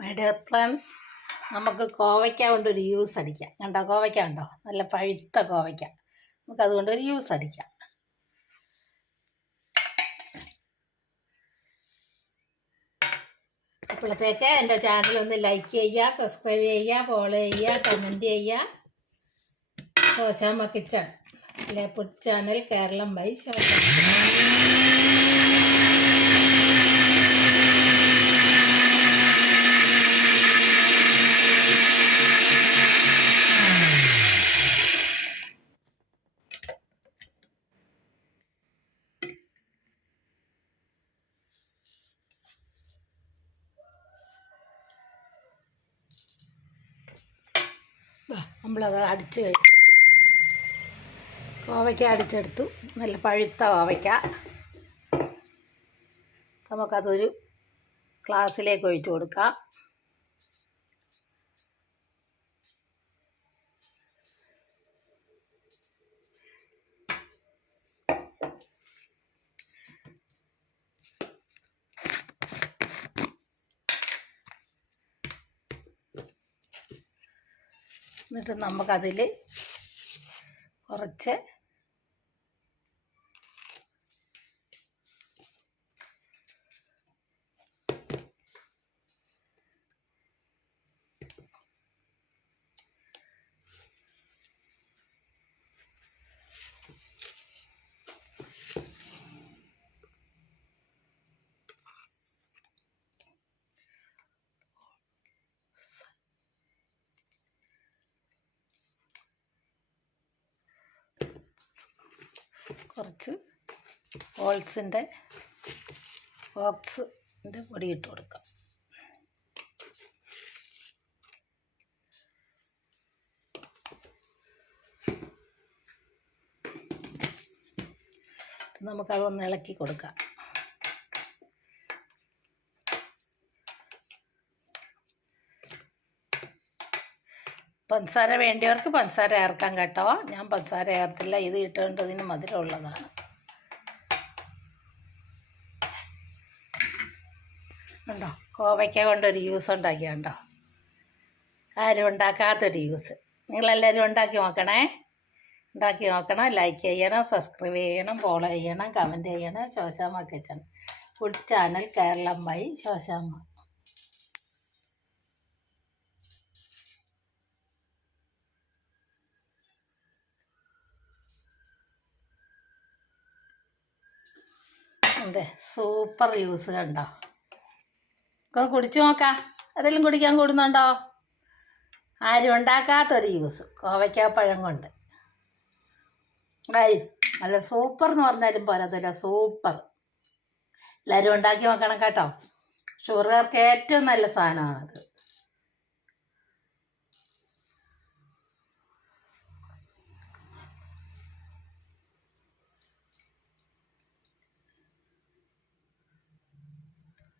My dear friends, നമുക്ക് കോവയ്ക്ക കൊണ്ടൊരു ജ്യൂസ് അടിക്കാം. കണ്ടോ, കോവയ്ക്ക ഉണ്ടോ? നല്ല പഴുത്ത കോവയ്ക്ക. നമുക്കതുകൊണ്ടൊരു ജ്യൂസ് അടിക്കാം. അപ്പോഴത്തേക്ക് എൻ്റെ ചാനലൊന്ന് ലൈക്ക് ചെയ്യുക, സബ്സ്ക്രൈബ് ചെയ്യുക, ഫോളോ ചെയ്യുക, കമൻറ്റ് ചെയ്യുക. ശോശാമ്മ കിച്ചൺ അല്ലെ food channel Keralam by Shoshamma. നമ്മളത് അടിച്ച് കഴിഞ്ഞെടുത്തു. കോവയ്ക്ക അടിച്ചെടുത്തു. നല്ല പഴുത്ത കോവയ്ക്ക. നമുക്കതൊരു ഗ്ലാസ്സിലേക്ക് ഒഴിച്ചു കൊടുക്കാം. എന്നിട്ട് നമുക്കതിൽ കുറച്ച് ഓക്സിൻ്റെ പൊടി ഇട്ട് കൊടുക്കാം. നമുക്കതൊന്ന് ഇളക്കി കൊടുക്കാം. പഞ്ചസാര വേണ്ടിയവർക്ക് പഞ്ചസാര ചേർക്കാം കേട്ടോ. ഞാൻ പഞ്ചസാര ചേർത്തില്ല, ഇത് ഇട്ടുകൊണ്ട് ഇതിന് മധുരമുള്ളതാണ്. ഉണ്ടോ, കോവയ്ക്ക കൊണ്ടൊരു ജ്യൂസ് ഉണ്ടാക്കിയുണ്ടോ? ആരും ഉണ്ടാക്കാത്തൊരു ജ്യൂസ്. നിങ്ങളെല്ലാവരും ഉണ്ടാക്കി നോക്കണം. ലൈക്ക് ചെയ്യണം, സബ്സ്ക്രൈബ് ചെയ്യണം, ഫോളോ ചെയ്യണം, കമൻറ്റ് ചെയ്യണം. Shoshamma kitchen food channel Keralam by Shoshamma. അതെ, സൂപ്പർ ജ്യൂസ് കണ്ടോ? കുടിച്ചു നോക്കാം. അതെല്ലാം കുടിക്കാൻ കൂടുന്നുണ്ടോ? ആരും ഉണ്ടാക്കാത്തൊരു ജ്യൂസ് കോവയ്ക്കാപ്പഴം കൊണ്ട്. നല്ല സൂപ്പർ എന്ന് പറഞ്ഞാലും പോരത്തില്ല, സൂപ്പർ. എല്ലാവരും ഉണ്ടാക്കി നോക്കണം കേട്ടോ. ഷുഗറുകാർക്ക് ഏറ്റവും നല്ല സാധനമാണത്.